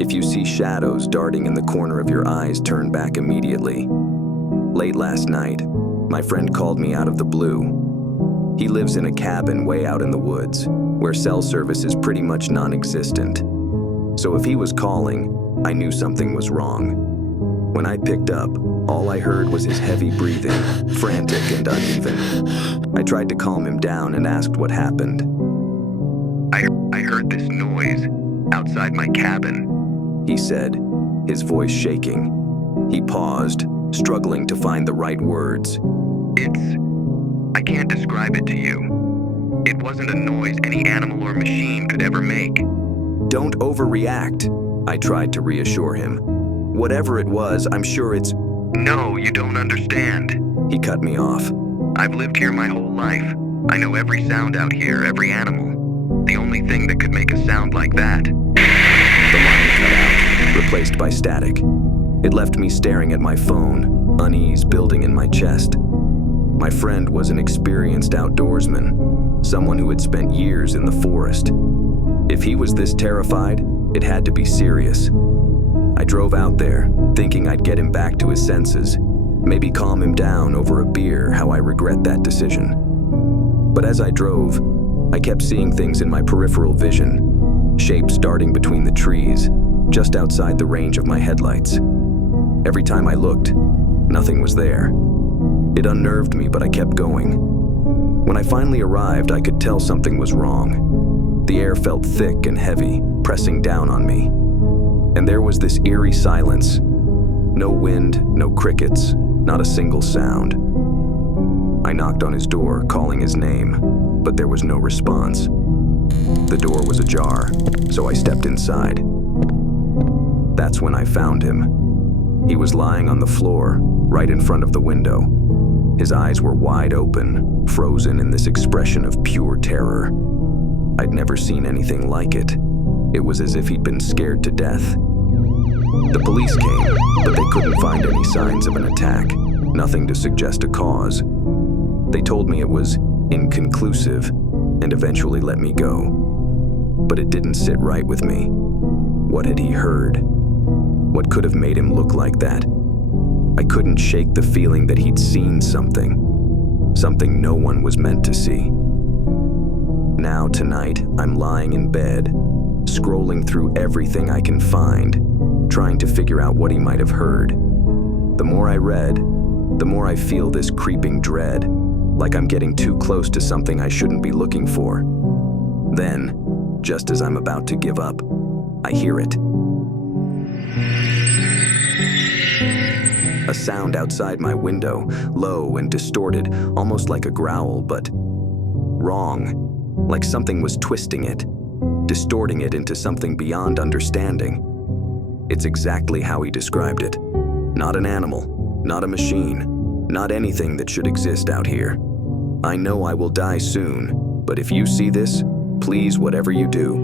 If you see shadows darting in the corner of your eyes, turn back immediately. Late last night, my friend called me out of the blue. He lives in a cabin way out in the woods, where cell service is pretty much non-existent. So if he was calling, I knew something was wrong. When I picked up, all I heard was his heavy breathing, frantic and uneven. I tried to calm him down and asked what happened. I heard this noise outside my cabin, he said, his voice shaking. He paused, struggling to find the right words. I can't describe it to you. It wasn't a noise any animal or machine could ever make. Don't overreact, I tried to reassure him. Whatever it was, I'm sure it's... No, you don't understand. He cut me off. I've lived here my whole life. I know every sound out here, every animal. The only thing that could make a sound like that. The line cut out, replaced by static. It left me staring at my phone, unease building in my chest. My friend was an experienced outdoorsman, someone who had spent years in the forest. If he was this terrified, it had to be serious. I drove out there, thinking I'd get him back to his senses, maybe calm him down over a beer. How I regret that decision. But as I drove, I kept seeing things in my peripheral vision, shapes darting between the trees, just outside the range of my headlights. Every time I looked, nothing was there. It unnerved me, but I kept going. When I finally arrived, I could tell something was wrong. The air felt thick and heavy, pressing down on me. And there was this eerie silence. No wind, no crickets, not a single sound. I knocked on his door, calling his name, but there was no response. The door was ajar, so I stepped inside. That's when I found him. He was lying on the floor, right in front of the window. His eyes were wide open, frozen in this expression of pure terror. I'd never seen anything like it. It was as if he'd been scared to death. The police came, but they couldn't find any signs of an attack, nothing to suggest a cause. They told me it was inconclusive and eventually let me go. But it didn't sit right with me. What had he heard? What could have made him look like that? I couldn't shake the feeling that he'd seen something no one was meant to see. Now tonight, I'm lying in bed, scrolling through everything I can find, trying to figure out what he might have heard. The more I read, the more I feel this creeping dread, like I'm getting too close to something I shouldn't be looking for. Then, just as I'm about to give up, I hear it. A sound outside my window, low and distorted, almost like a growl, but wrong. Like something was twisting it, distorting it into something beyond understanding. It's exactly how he described it. Not an animal, not a machine, not anything that should exist out here. I know I will die soon, but if you see this, please, whatever you do,